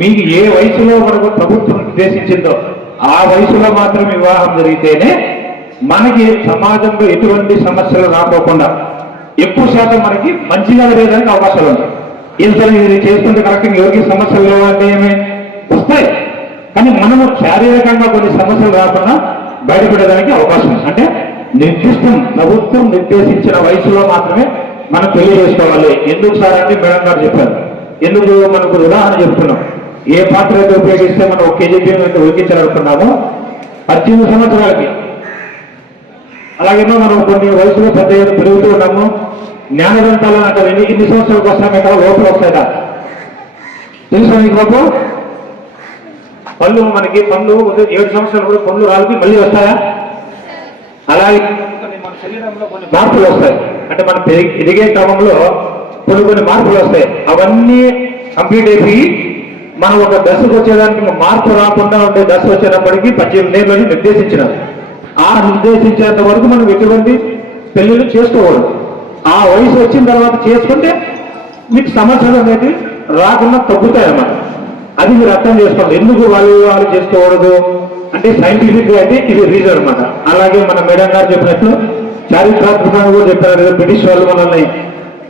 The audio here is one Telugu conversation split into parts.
మీకు ఏ వయసులో మనకు ప్రభుత్వం నిర్దేశించిందో ఆ వయసులో మాత్రం వివాహం జరిగితేనే మనకి సమాజంలో ఎటువంటి సమస్యలు రాకోకుండా ఎక్కువ శాతం మనకి మంచిగా జరిగేదానికి అవకాశాలు ఉంటాయి ఏం ఇది చేస్తుంటే కరెక్ట్గా ఎవరికి సమస్యలు లేవంటే ఏమి? వస్తాయి. కానీ మనము శారీరకంగా కొన్ని సమస్యలు రాకుండా బయటపడడానికి అవకాశం అంటే నిర్దిష్టం ప్రభుత్వం నిర్దేశించిన వయసులో మాత్రమే మనం పెళ్ళి చేసుకోవాలి. ఎందుకు సార్ అంటే మేడం గారు చెప్పారు. ఎందుకు మనకు ఉదాహరణ చెప్తున్నాం. ఏ పాత్ర అయితే ఉపయోగిస్తే మనం ఒక కేజీ బియ్యం అయితే ఉడికించాలనుకున్నామో పద్దెనిమిది సంవత్సరాలకి. అలాగే మనం కొన్ని వయసులో పెద్ద ఏదో పెరుగుతూ ఉన్నాము. జ్ఞానదంతాలు అంటారు ఎన్ని ఇన్ని సంవత్సరాలకు వస్తాం ఇక్కడ లోపల వస్తాయట తెలుసా మీకు పళ్ళు మనకి పళ్ళు ఏడు సంవత్సరాలు కూడా పళ్ళు రాలిపి మళ్ళీ వస్తాయా? అలాగే కొన్ని మన శరీరంలో కొన్ని మార్పులు వస్తాయి. అంటే మనం ఎదిగే క్రమంలో కొన్ని కొన్ని మార్పులు వస్తాయి. అవన్నీ కంప్లీట్ అయిపోయి మనం ఒక దశకు వచ్చేదానికి మార్పు రాకుండా ఉండే దశ వచ్చేటప్పటికి పద్దెనిమిది ఏళ్ళని నిర్దేశించినారు. ఆ నిర్దేశించేంత వరకు మనం ఎటువంటి పెళ్ళిళ్ళు చేసుకోకూడదు. ఆ వయసు వచ్చిన తర్వాత చేసుకుంటే మీకు సమస్యలు అనేది రాకుండా తగ్గుతాయి అన్నమాట. అది మీరు అర్థం చేసుకోండి. ఎందుకు వాళ్ళు వాళ్ళు చేసుకోకూడదు? అంటే సైంటిఫిక్ అయితే ఇది రీజన్ అనమాట అలాగే మన మేడం గారు చెప్పినట్లు చారిత్రాత్మకంగా కూడా చెప్పారు కదా, బ్రిటిష్ వాళ్ళు మనల్ని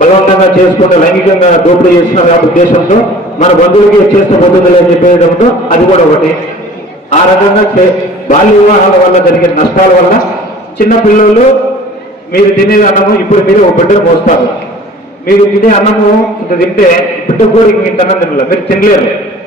బలవంతంగా చేసుకుని లైంగికంగా దోపిడీ చేస్తున్నారు ఆ ఉద్దేశంతో మన బంధువులకి చేస్తే పోతుంది అని చెప్పేయడంతో అది కూడా ఒకటి. ఆ రకంగా చే- బాల్య వివాహాల వల్ల జరిగే నష్టాల వల్ల చిన్న పిల్లలు మీరు తినే అన్నము ఇప్పుడు మీరు ఒక బిడ్డను మోస్తారు. మీరు తినే అన్నము ఇంత తింటే బిడ్డ కోరిక ఇంత అన్నం తినలేదు మీరు తినలేరు.